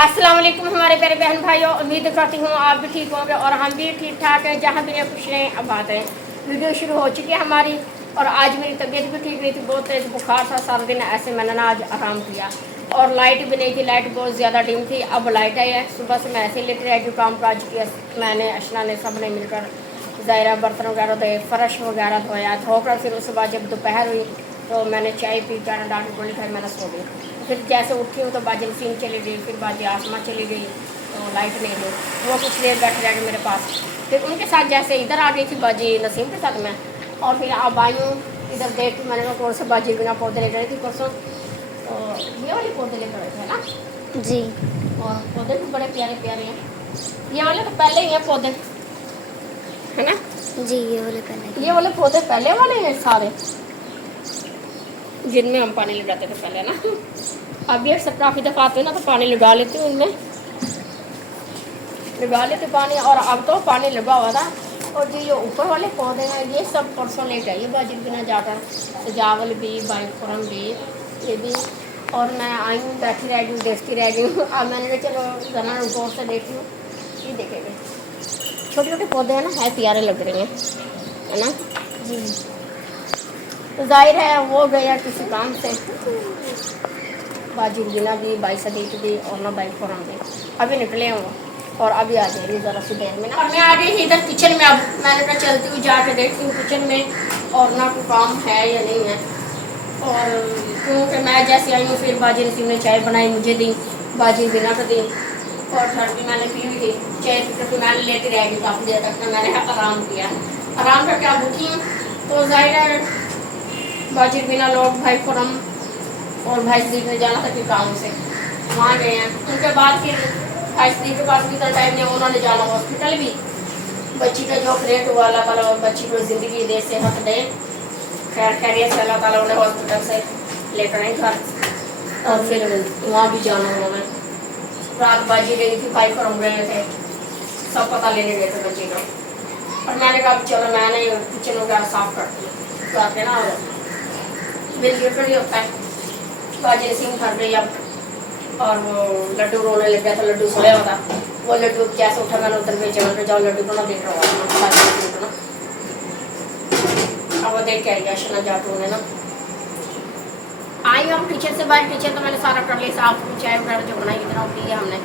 अस्सलाम वालेकुम हमारे प्यारे बहन भाइयों, उम्मीद करती हूँ आप भी ठीक होंगे और हम भी ठीक ठाक हैं। जहाँ भी खुश रहें। अब बात है, वीडियो शुरू हो चुकी है हमारी और आज मेरी तबीयत भी ठीक नहीं थी, बहुत तेज़ बुखार था सारा दिन। ऐसे मैंने ना आज आराम किया और लाइट भी नहीं थी, लाइट बहुत ज़्यादा डिम थी। अब लाइट आई है, सुबह से मैं ऐसे ही लेकर आई जो काम काज किया मैंने, अशना ने, सब ने मिलकर ज़ायरा बर्तन वगैरह धोए, फर्श वगैरह धोया, धोकर फिर उसके बाद जब दोपहर हुई तो मैंने चाय पी, चाय डाल के गोली खाई, मैंने सो गई। फिर जैसे उठी हूँ तो बाजी नसीम चली गई, फिर बाजी आसमा चली गई, तो लाइट नहीं गई, वो कुछ देर बैठ रह गए मेरे पास। फिर उनके साथ जैसे इधर आ गई थी बाजी नसीम के साथ मैं, और फिर अब आई हूँ इधर देख के मैंने कहा कौन से बाजी बिना पौधे लेकर आई थी परसों, तो ये वाले पौधे लेकर आए थे ना जी। और पौधे भी बड़े प्यारे प्यारे हैं। ये वाले तो पहले ही हैं पौधे, है ना जी। ये वाले पौधे पहले वाले हैं सारे, जिनमें हम पानी लगाते थे पहले ना। अब ये सब काफ़ी दफ़ा आते हैं ना तो पानी लगा लेती हूँ, इनमें लगा लेते पानी। और अब तो पानी लगा हुआ था। और जो ये ऊपर वाले पौधे हैं ये सब परसों ले गए बाजी बिना जाकर, सजावल भी, बाईफोरम भी, ये भी। और मैं आई हूँ, बैठी रह गई हूँ, देखती रह गई हूँ। अब मैंने कहा चलो ज़रा गौर से देखती हूँ। ये देखेंगे छोटे छोटे पौधे हैं ना, है प्यारे लग रहे हैं, है ना जी। तो जाहिर है वो गया किसी काम से, बाजी बिना भी, बाई सदीक भी और ना बाई फौरन भी। अभी निकले हूँ और अभी आ जाएगी ज़रा सी देर में ना। और मैं आ गई इधर किचन में। अब मैंने कहा चलती हूँ जाके देखती हूँ किचन में और ना कोई काम है या नहीं है। और क्योंकि मैं जैसे आई हूँ फिर बाजी नसीम ने चाय बनाई, मुझे दी, बाजी बिना को दी, और ठंडी मैंने पी हुई थी चाय, क्योंकि मैंने लेती रह गई काफ़ी देर तक। मैंने आराम किया, आराम करके अब उठी हूँ तो जाहिर है बाजी बिना लोग भाई फौरम और भाई सदीक ने जाना था कि काम से, वहाँ गए हैं। उनके बाद फिर भाई सदीक के पास भी इतना टाइम नहीं, उन्होंने जाना हॉस्पिटल भी। बच्ची का जो ऑपरेट हुआ, अल्लाह ताला बच्ची को ज़िंदगी दे, सेहत दे, खैर खैरियत से अल्लाह ताला उन्हें हॉस्पिटल से लेकर आए घर, और फिर वहाँ भी जाना हुआ। मैं रात बाजी गई थी, भाई फौरम गए थे, सब पता लेने गए थे बच्ची का। और मैंने कहा चलो मैंने किचन वगैरह साफ करती हूँ करके ना, बिल्कुल नहीं होता है। बाजी नसीम घर गई अब, और वो लड्डू रोने लग गया था, लड्डू सोया हुआ था। वो लड्डू जैसे उठा मैंने उधर में चल जाओ लड्डू को ना देख रहा हुआ, अब वो देख के आई अशना जाटू ने ना। आई हम किचन से बाहर, किचन तो मैंने सारा कर लिया साफ, चाय वगैरह जो बनाई इतना की है हमने,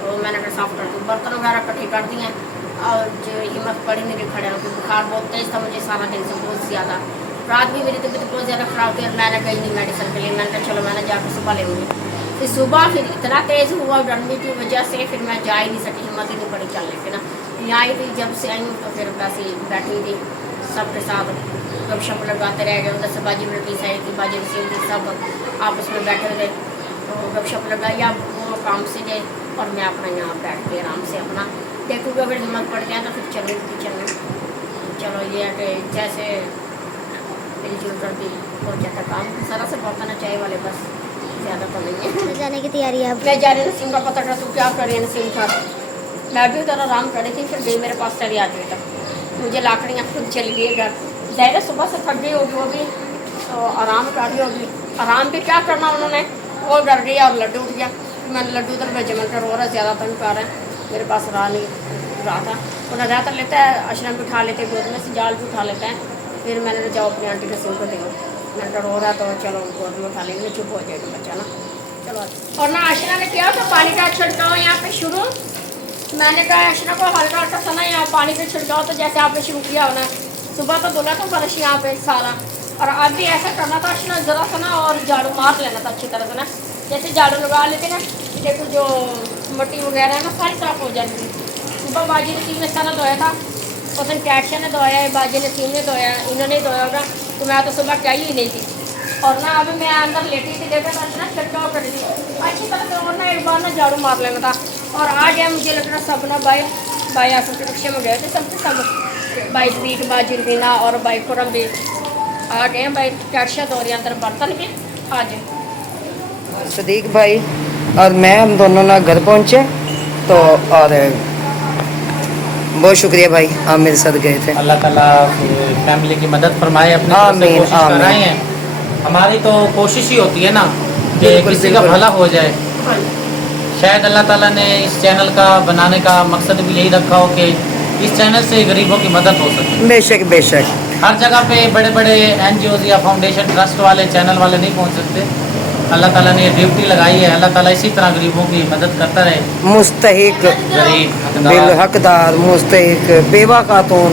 तो मैंने फिर साफ कर दी, बर्तन वगैरह इकट्ठे कर दिए। और जो हिम्मत पड़ी नहीं रही खड़े होकर, बुखार बहुत तेज़ था मुझे सारा दिन से, बहुत ज़्यादा। रात भी मेरी तबीयत बहुत ज़्यादा ख़राब थी और मैंने गई नहीं मेडिसिन के लिए। मैंने कहा चलो मैंने जाकर सुबह ले लूँगी। फिर सुबह फिर इतना तेज़ हुआ गर्मी की वजह से, फिर मैं जा ही नहीं सकी, हिम्मत ही नहीं पड़ी चलने की ना। यहाँ आई थी, जब से आई हूँ तो फिर वैसे ही बैठी थी सबके साथ, गपशप लगाते रह गए। उधर से बाजी बिल्कुल आई थी, बाजी नसीम थी, सब आपस में बैठे हुए, तो गपशप लगाई। अब वो काम से गए और मैं अपना यहाँ बैठ के आराम से अपना देखूँगी, अगर हिम्मत पड़ गया तो फिर चलूँगी किचन में। चलो ये है कि जैसे मिलजुल कर दी हो जाता काम, सारा से बर्तन चाय वाले, बस ज़्यादा तो नहीं है। जाने की तैयारी है। मैं जा रही नसीम का पता था, तू क्या कर रही है नसीम था, मैं भी उधर आराम कर रही थी, फिर गई मेरे पास चली आ गई तक, मुझे लाकड़ियाँ खुद चली गई घर। ज़ाहिर सुबह से थक गई होगी वो भी, तो आराम कर रही होगी। आराम भी क्या करना उन्होंने, वो डर गई और लड्डू उठ गया। मैंने लड्डू उधर भेजे, मैं रो रहा ज़्यादा तंग कर रहा है, मेरे पास रहा नहीं रहा था। वो ज़्यादातर लेता है, अशरम भी उठा लेते, गोद में से जाल भी उठा लेता है। फिर मैंने कहा जाओ अपनी आंटी नसीम को देखो, मैंने कहा रो रहा तो चलो गोद में उठा लेंगे, चुप हो जाएगा बच्चा ना। चलो और ना अशना ने किया तो पानी का छिड़काव यहाँ पे शुरू। मैंने कहा अशना को हल्का हल्का सा ना यहाँ पानी का छिड़काव, तो जैसे आपने शुरू किया हो ना, सुबह तो धुला तो फर्श यहाँ पे सारा, और अब भी ऐसा करना था अशना, ज़रा सा ना और झाड़ू मार लेना था अच्छी तरह से ना, जैसे झाड़ू लगा लेते ना, देखो जो मिट्टी वगैरह है ना सारी साफ हो जाती थी। सुबह बाजी नसीम ने सारा धोया था, उस दिन कैक्शन ने धोया है, बाजी नसीम ने धोया, इन्होंने धोया होगा, तो मैं तो सुबह क्या ही नहीं थी। और ना अभी मैं अंदर लेटी थी, देखा था ना छिड़काव कर दी अच्छी तरह से, और ना एक बार ना झाड़ू मार लेना था। और आ गया मुझे लग रहा सब ना बाई आंसू के रिक्शे में गए थे सबके सब, बाई सदीक, बाजी रवीना और बाई फौरम भी आ गए हैं। बाई कैक्शा धो रही अंदर बर्तन भी आ जाए। सदीक भाई और मैं, हम दोनों ना घर पहुंचे तो, और बहुत शुक्रिया भाई, आप मेरे साथ गए थे। अल्लाह ताला फैमिली की मदद फरमाए, अपने तरफ से कोशिश कर रहे हैं। हमारी तो कोशिश ही होती है ना कि किसी का भला हो जाए। शायद अल्लाह ताला ने इस चैनल का बनाने का मकसद भी यही रखा हो कि इस चैनल से गरीबों की मदद हो सके। बेशक बेशक। हर जगह पे बड़े बड़े NGOs या फाउंडेशन ट्रस्ट वाले चैनल वाले नहीं पहुंच सकते। अल्लाह ताला ने ड्यूटी लगाई है, अल्लाह ताला इसी तरह गरीबों की मदद करता रहे। मुस्तहिक, गरीब बिल हकदार, मुस्तहिक, बेवा खातून,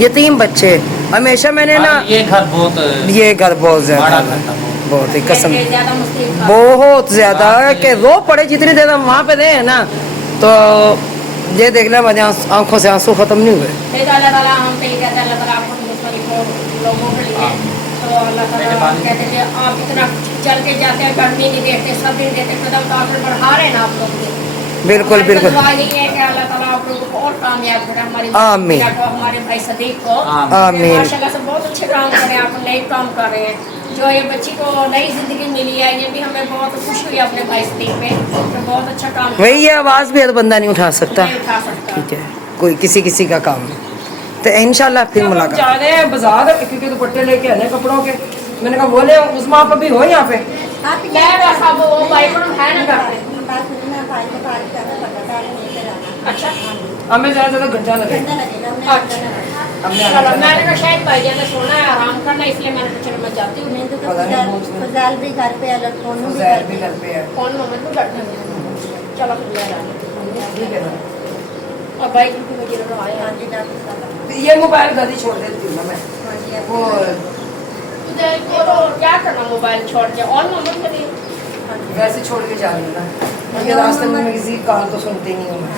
यतीम बच्चे, हमेशा मैंने ना ये घर बहुत ये घर बहुत बड़ा ज्यादा घर था। बहुत ही कसम ज्यादा मुश्किल था। बहुत ज्यादा कि रो पड़े जितनी देर हम वहाँ पे थे ना, तो ये देखना मुझे आंखों से आंसू खत्म नहीं हुए। नहीं तो अल्लाह ताला हम पे कहता है, अल्लाह ताला आपको मुस्तकिल लोगों के लिए, तो अल्लाह ताला कहते हैं आप इतना चल के जाते हैं, गर्मी नहीं देखते, सब दिन देते, कदम तो आखिर बढ़ा रहे हैं ना आप लोग भी। बिल्कुल बिल्कुल। दुआ यही है कि अल्लाह ताला आप लोगों को और कामयाब करे, हमारी आमीन। को, हमारे भाई सदीक को। आमीन। माशाल्लाह से बहुत अच्छे काम कर रहे हैं, आप नए काम कर रहे हैं। जो ये बच्ची को नई जिंदगी मिली है, ये भी हमें बहुत खुश हुई अपने भाई सदीक पे, तो बहुत अच्छा काम वही ये आवाज़ भी हर बंदा नहीं उठा सकता। नहीं उठा सकता। ठीक है, कोई किसी किसी का काम है। तो इंशाल्लाह फिर मुलाकात। जा रहे हैं बाजार, क्योंकि दुपट्टे लेके आने कपड़ों के। मैंने कहा बोले उस माँ पर भी हो यहाँ पे। मैं वैसा वो भाई पर है ना घर पे। अच्छा हमें ज़्यादा घंटा लगे। चलो मैंने कहा शायद भाई जान ने सोना है, आराम करना, इसलिए मैंने कहा चलो मैं जाती हूँ। फजाल भी घर पे है, लड़कों भी घर पे है। फोन नंबर भी करते हैं। चलो फिर मैं जाती ठीक है हूँ। और भाई क्योंकि मुझे लगा आया तो ये मोबाइल घर ही छोड़ देती हूँ ना मैं। वो तो क्या करना मोबाइल छोड़ के, और नंबर के लिए वैसे छोड़ के जा रही हूँ ना, ये रास्ते में मैं किसी कान तो सुनती नहीं हूँ मैं।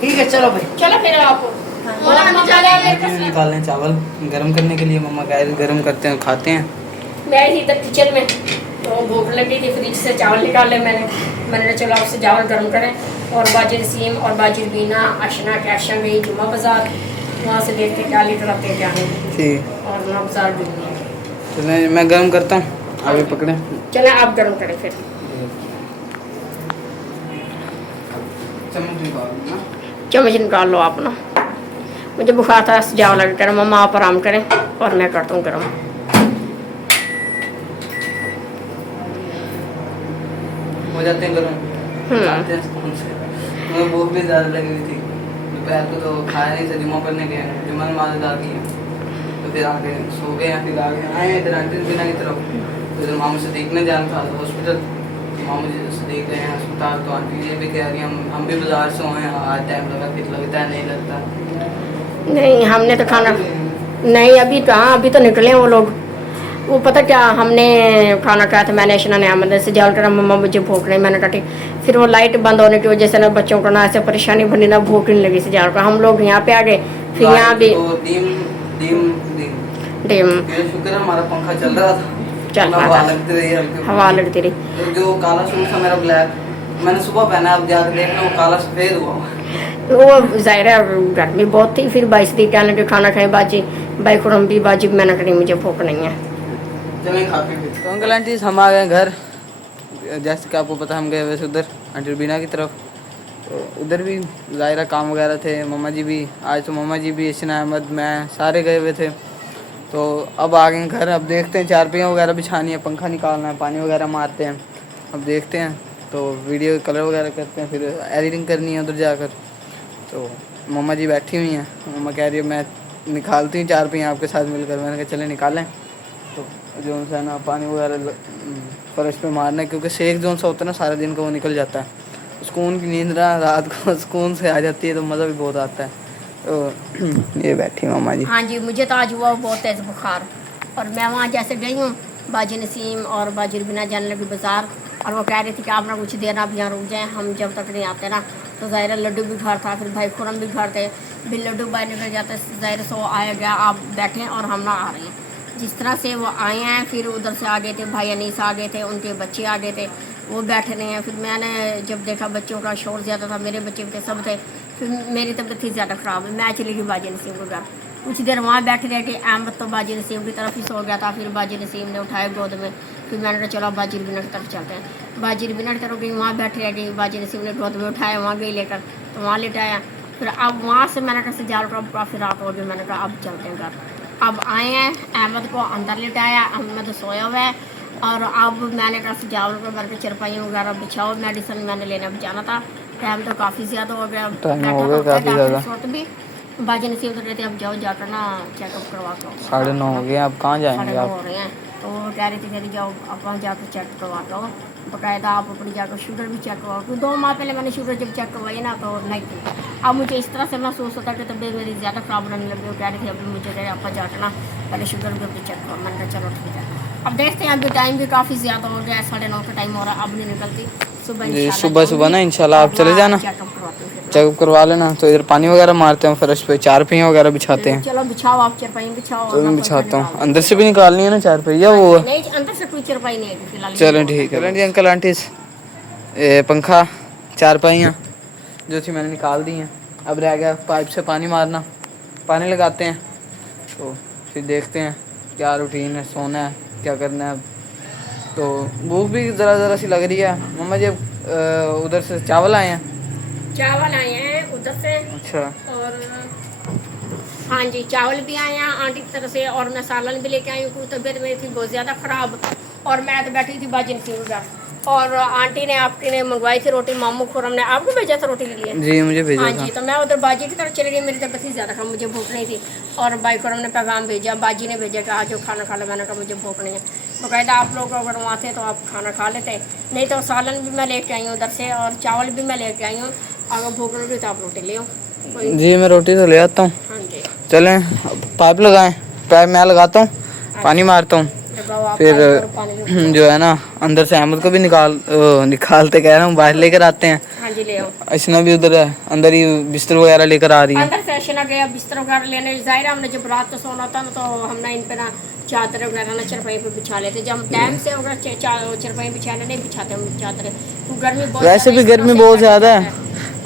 ठीक है चलो भाई। चलो फिर आपको निकाल लें चावल गर्म करने के लिए। मम्मा गैस गर्म करते हैं, खाते हैं। मैं ही इधर किचन में, तो भूख लगी थी, फ्रिज से चावल निकाले मैंने कहा चलो आपसे चावल गर्म करें। और बाजी नसीम और बाजी बीना अशना कैशा गई जुमा बाजार, वहाँ से देखते क्या लीटर आते हैं क्या नहीं, ठीक और जुमा बाजार भी है। चलें मैं गर्म करता हूँ, आगे पकड़ें। चले आप गर्म करें फिर। चम्मच निकाल लो आप ना, मुझे बुखार था, जाओ लग कर मम्मा आप आराम करें और मैं करता हूँ गर्म। हो जाते हैं गर्म, खाते हैं सुकून से। मुझे भूख भी ज़्यादा लगी हुई थी, दोपहर को तो खाया नहीं था, जुम्मा पढ़ने गए, जुम्मा नमाज़ आ गई तो फिर आगे सो गए, फिर आगे आए इधर आंटी बिना की तरफ। तो इधर मामू से देखने जाना था हॉस्पिटल, मामू जी से देख गए हैं अस्पताल। तो आंटी ये भी कह रही हम भी बाजार से आए हैं, आज टाइम लगा, फिर लगता है नहीं लगता। नहीं हमने तो खाना नहीं, अभी कहाँ, अभी तो निकले वो लोग। वो पता क्या, हमने खाना खाया था, मैंने अशना ने अहमद से जाल कर मम्मा मुझे भूख नहीं, मैंने कहा ठीक। फिर वो लाइट बंद होने की वजह से ना बच्चों को ना ऐसे परेशानी बनी, ना भूख नहीं लगी से जाल कर। हम लोग यहाँ पे आ गए, फिर यहाँ भी डेम शुक्र है हमारा पंखा चल रहा था, चल रहा था, हवा लगती रही। तो जो काला सूट था मेरा ब्लैक, मैंने सुबह पहना, अब जाकर देखना वो काला सफेद हुआ। वो जाहिर है गर्मी बहुत थी, फिर बाईस दी कहने के खाना खाए बाजी, बाई खुरम भी बाजी, मैंने कहा मुझे भूख नहीं है। चलें खा पी। तो अंकल आंटी हम आ गए घर, जैसे कि आपको पता हम गए वैसे उधर आंटी बीना की तरफ, तो उधर भी ज़ाहिरा काम वगैरह थे। मम्मा जी भी आज, तो मम्मा जी भी अशना अहमद मैं सारे गए हुए थे। तो अब आ गए घर, अब देखते हैं चारपाइयाँ वगैरह बिछानी है, पंखा निकालना है, पानी वगैरह मारते हैं, अब देखते हैं। तो वीडियो कलर वगैरह करते हैं, फिर एडिटिंग करनी है उधर जाकर। तो मम्मा जी बैठी हुई हैं, मम्मा कह रही है मैं निकालती हूँ चारपाइयाँ आपके साथ मिलकर। मैंने कहा चले निकालें। तो जो उनसे ना पानी वगैरह फर्श पे मारना है, क्योंकि सेक जो सा होता है ना सारा दिन का वो निकल जाता है, सुकून की नींद ना रात को सुकून से आ जाती है, तो मज़ा भी बहुत आता है। तो ये बैठी मम्मा जी। हाँ जी, मुझे तो आज हुआ बहुत तेज़ बुखार, और मैं वहाँ जैसे गई हूँ, बाजी नसीम और बाजी रुबीना जाने लगी बाज़ार, और वो कह रही थी कि आप ना कुछ देर आप यहाँ रुक जाएँ, हम जब तक नहीं आते ना। तो ज़ाहिर लड्डू भी घर था, फिर भाई खुरम भी घर थे, फिर लड्डू भाई निकल जाते, ज़ाहिर सो आया गया, आप बैठे और हम ना आ रहे हैं। जिस तरह से वो आए हैं, फिर उधर से आ गए थे भाई अनीस आ गए थे, उनके बच्चे आ गए थे, वो बैठे नहीं हैं। फिर मैंने जब देखा बच्चों का शोर ज़्यादा था, मेरे बच्चे थे, सब थे, फिर मेरी तबीयत थी ज़्यादा ख़राब, मैं चली गई बाजी नसीम को घर। कुछ देर वहाँ बैठे रह के अहमद तो बाजी नसीम की तरफ ही सो गया था, फिर बाजी नसीम ने उठाया गोद में, फिर मैंने कहा चलो बाजी रुबीना की तरफ चलते हैं। बाजी रुबीना की तरफ गई, वहाँ बैठे रह गई, बाजी नसीम ने गोद में उठाया, वहाँ गई लेकर, तो वहाँ लेटाया। फिर अब वहाँ से मैंने कहा जाल कर, फिर रात हो गई, मैंने कहा अब चलते हैं घर। अब आए हैं, अहमद को अंदर लेटाया, अहमद सोया हुआ है, और अब मैंने कहा सुझाव को भर के चरपाई वगैरह बिछाओ, मेडिसिन मैंने लेना भी जाना था, टाइम तो काफ़ी ज़्यादा हो गया, टाइम हो गया काफ़ी ज़्यादा, भी बाजी नसीब कर रहे थे, अब जाओ जाकर ना चेकअप करवा के आओ। 9:30 हो गए, अब कहाँ जाएंगे 9:30 आप? हो रहे हैं, तो वो कह रही थी कहती जाओ अब वहाँ जाकर चेक करवा के आओ, बाकायदा आप अपनी जाकर शुगर भी चेक करवाओ, क्योंकि 2 माह पहले मैंने शुगर जब चेक करवाई ना तो नहीं थी। अब मुझे इस तरह से महसूस होता कि तबीयत मेरी ज़्यादा ख़राब रहने लगी, वो कह रही थी अभी मुझे कह आप जाकर ना पहले शुगर भी अपनी चेक करो। मैंने कहा चलो ठीक है, अब देखते हैं, अभी टाइम भी काफ़ी ज़्यादा हो गया, 9:30 का टाइम हो रहा है, अब नहीं निकलती। जी सुबह ना इंशाल्लाह आप चले जाना, चेकअप करवा लेना। तो इधर पानी वगैरह मारते हैं, फर्श पे चारपाइयाँ वगैरह बिछाते हैं। चलो बिछाओ, आप चरपाई बिछाओ। तो मैं बिछाता हूँ, अंदर से भी निकालनी है ना चारपाइयाँ वो? नहीं, अंदर से कोई चरपाई नहीं है फिलहाल। चलो ठीक है। चलें जी अंकल आंटी, पंखा चारपाइयाँ जो थी मैंने निकाल दी हैं, अब रह गया पाइप से पानी मारना, पानी लगाते हैं तो फिर देखते हैं क्या रूटीन है, सोना है क्या करना है। तो भूख भी ज़रा सी लग रही है। मम्मा जी उधर से चावल आए हैं, चावल आए हैं उधर से। अच्छा, और हाँ जी, चावल भी आए हैं आंटी की तरफ से, और मैं सालन भी लेके आई हूँ। तबीयत मेरी थी बहुत ज़्यादा ख़राब, और मैं तो बैठी थी बाजिन की उधर, और आंटी ने आपकी ने मंगवाई थी रोटी, मामू खुरम ने आपको भेजा था रोटी के लिए। जी मुझे भेजा हाँ था। जी, तो मैं उधर बाजी की तरफ चली गई, मेरी तबीयत ही ज़्यादा खराब, मुझे भूख नहीं थी, और भाई खुरम ने पैगाम भेजा, बाजी ने भेजा कि आज खाना खा लो। मैंने कहा मुझे भूख नहीं है, बाकायदा आप लोग अगर वहाँ थे तो आप खाना खा लेते, नहीं तो सालन भी मैं लेके आई हूँ उधर से, और चावल भी मैं लेके आई हूँ। अगर भूख लगी तो आप रोटी ले आओ। जी मैं रोटी तो ले आता हूँ। हाँ जी, चलें पाइप लगाएं, पाइप मैं लगाता हूँ, पानी मारता हूँ, लगाओ आप फिर पानी और पानी लो। जो है ना अंदर से अहमद को भी निकालते कह रहा हूँ, बाहर लेकर आते हैं। हाँ जी, ले आओ। अशना भी उधर है, अंदर ही बिस्तर वगैरह लेकर आ रही है। अंदर से अशना गया बिस्तर वगैरह लेने, जाहिर है हमने जब रात को सोना था ना तो हमने इन पे ना चादर वगैरह ना चरपाई पे बिछा लेते, जब हम टाइम से अगर चरपाई बिछाने नहीं बिछाते हम चादर, गर्मी बहुत वैसे भी गर्मी बहुत ज़्यादा है,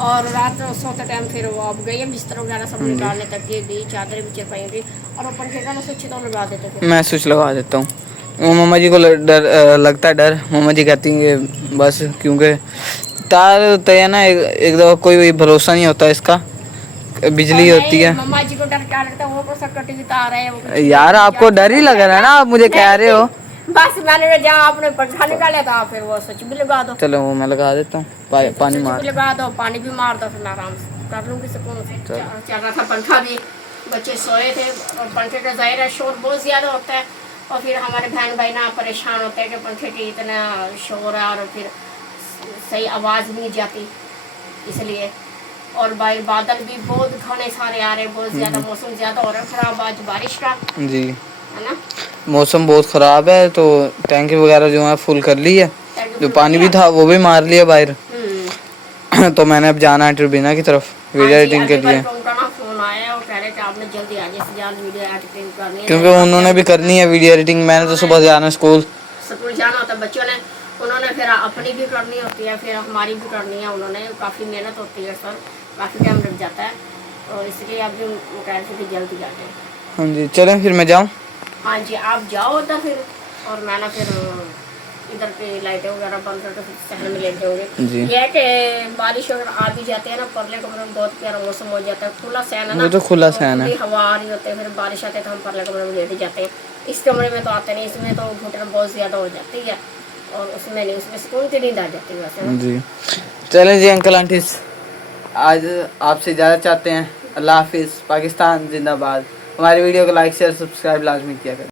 और रात सोते टाइम फिर वो अब गई है बिस्तर वगैरह सब निकालने तक के दी, चादरें भी चरपाई दी, और ऊपर के ना स्विच तो लगा देते थे। मैं स्विच लगा देता हूँ। वो मम्मा जी को डर लगता है, डर मम्मा जी कहती हैं कि बस, क्योंकि तार होते हैं ना, एक दफ़ा कोई भरोसा नहीं होता इसका, बिजली होती है। मम्मा जी को डर क्या लगता है, वो को सब कटी तार है वो। यार आपको डर ही लग रहा है ना, आप मुझे कह रहे हो। बस मैंने कहा जहाँ आपने पंखा निकाला था फिर वो स्विच भी लगा दो। चलो वो मैं लगा देता हूँ, पानी स्विच मार। भी लगा दो, पानी भी मार दो, फिर मैं आराम से कर लूँगी सुकून से। चल रहा था पंखा भी, बच्चे सोए थे, और पंखे का जाहिर है शोर बहुत ज़्यादा होता है, और फिर हमारे बहन भाई ना परेशान होते हैं कि पंखे की इतना शोर है, और फिर सही आवाज़ नहीं जाती इसलिए। और भाई बादल भी बहुत घने सारे आ रहे हैं, बहुत ज़्यादा मौसम ज़्यादा हो रहा है ख़राब आज बारिश का, जी है ना। मौसम बहुत ख़राब है, तो टैंकी वगैरह जो है फुल कर ली है, जो पानी भी था वो भी मार लिया बाहर। तो मैंने अब जाना है ट्रिबिना की तरफ वीडियो एडिटिंग के लिए, फोन आया और कह रहे कि आपने जल्दी आ जाए, वीडियो एडिटिंग करनी है, क्योंकि उन्होंने भी करनी है वीडियो एडिटिंग। मैंने तो सुबह जाना स्कूल जाना होता है बच्चों ने, उन्होंने फिर अपनी भी करनी होती है, फिर हमारी भी करनी है, उन्होंने काफ़ी मेहनत होती है सर, काफ़ी टाइम लग जाता है, और इसलिए अब जो कह रहे थे कि जल्दी आ जाए। हाँ जी चलें फिर मैं जाऊँ। हाँ जी आप जाओ उधर फिर, और मैं ना फिर इधर की लाइटें वगैरह बंद करके फिर शहर में लेट जाऊँगे। यह है कि बारिश अगर आ भी जाती है ना, परले कमरे में बहुत प्यारा मौसम हो जाता है, खुला सहन है ना, वो तो खुला सहन है, हवा आ रही होती है, फिर बारिश आती है तो हम परले कमरे में लेट जाते हैं। इस कमरे में तो आते नहीं, इसमें तो घुटन बहुत ज़्यादा हो जाती है, और उसमें नहीं, उसमें सुकून की नींद आ जाती है वैसे जी। चलें जी अंकल आंटी, आज आपसे इजाज़त चाहते हैं। अल्लाह हाफिज़, पाकिस्तान जिंदाबाद। हमारी वीडियो को लाइक शेयर सब्सक्राइब लाजमी किया करें।